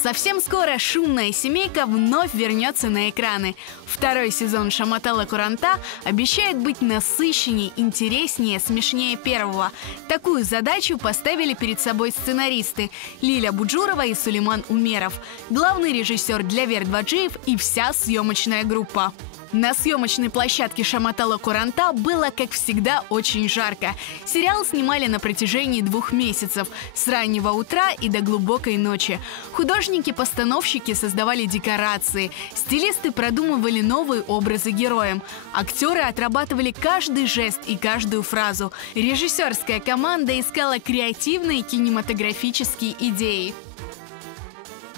Совсем скоро шумная семейка вновь вернется на экраны. Второй сезон Шаматала Куранта обещает быть насыщеннее, интереснее, смешнее первого. Такую задачу поставили перед собой сценаристы Лиля Буджурова и Сулейман Умеров, главный режиссер Дилявер Дваджиев и вся съемочная группа. На съемочной площадке Шаматала Куранта было, как всегда, очень жарко. Сериал снимали на протяжении 2 месяцев, с раннего утра и до глубокой ночи. Художники-постановщики создавали декорации, стилисты продумывали новые образы героям. Актеры отрабатывали каждый жест и каждую фразу. Режиссерская команда искала креативные кинематографические идеи.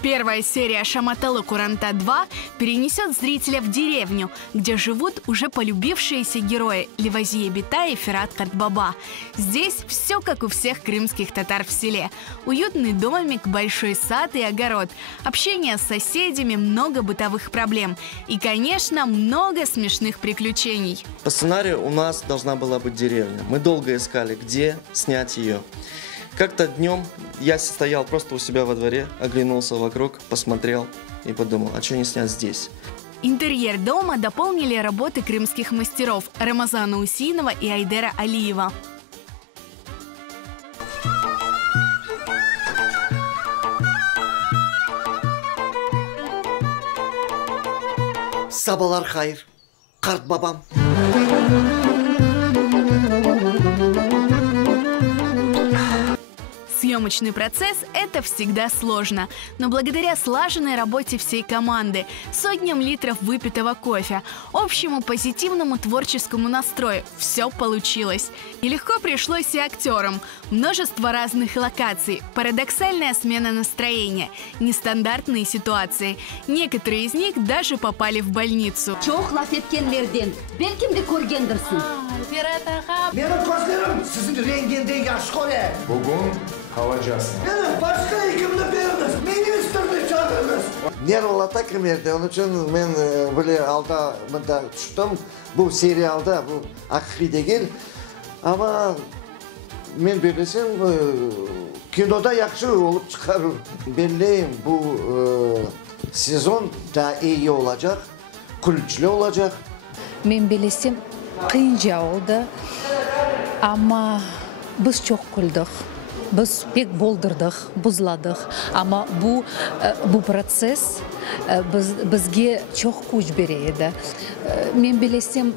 Первая серия Шаматала Куранта 2 перенесет зрителя в деревню, где живут уже полюбившиеся герои Ливазия Битай и Ферат Картбаба. Здесь все как у всех крымских татар в селе. Уютный домик, большой сад и огород, общение с соседями, много бытовых проблем и, конечно, много смешных приключений. По сценарию у нас должна была быть деревня. Мы долго искали, где снять ее. Как-то днем я стоял просто у себя во дворе, оглянулся вокруг, посмотрел и подумал, а что не снять здесь? Интерьер дома дополнили работы крымских мастеров Рамазана Усинова и Айдера Алиева. Sabahlar hayır, Kартбабам. Съемочный процесс – это всегда сложно, но благодаря слаженной работе всей команды, сотням литров выпитого кофе, общему позитивному творческому настрою все получилось. И легко пришлось и актерам. Множество разных локаций, парадоксальная смена настроения, нестандартные ситуации. Некоторые из них даже попали в больницу. Нервала так емерді, onun için мен böyle алда мында түштім, бұл сериалда, бұл аққи деген, ama мен белесем кинода яқшы olup çıkarır. Belli bu sezon da iyi olacak, kültürlü olacak. Men belesem qiyinca oldu, ama biz çok güldük. Biz pek boldırdık, buzladık ama bu proses bizge çok güç beredi. Men bilesem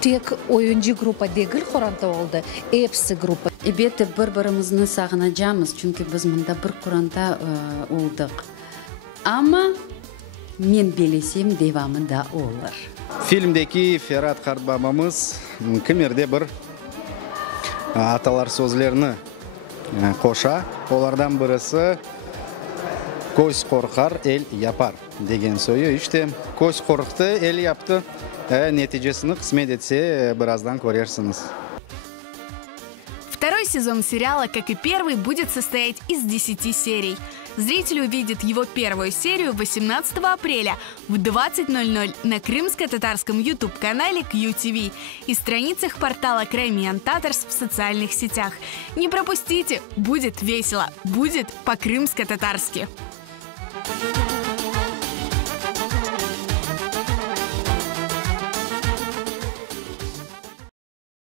tek oyuncu grupa değil Kuranta oldu, hepsi grupa. Elbette bir-birimizni sağınacağımız çünkü biz mında bir Kuranta olduk. Ama men bilesem devamı da olur. Filmdeki Ferhat Kартбабамыз кімерде бір аталар сөздерін қоша, олардан бірісі көз қорқар, ел япар деген сөйі. İşte көз қорқты, ел япты. Нәтижесini қызмет етсе, біраздан көрерсіңіз. Второй сезон сериала, как и первый, будет состоять из 10 серий. Зритель увидит его первую серию 18 апреля в 20:00 на крымско-татарском YouTube-канале QTV и страницах портала Crimean Tatars в социальных сетях. Не пропустите, будет весело, будет по-крымско-татарски.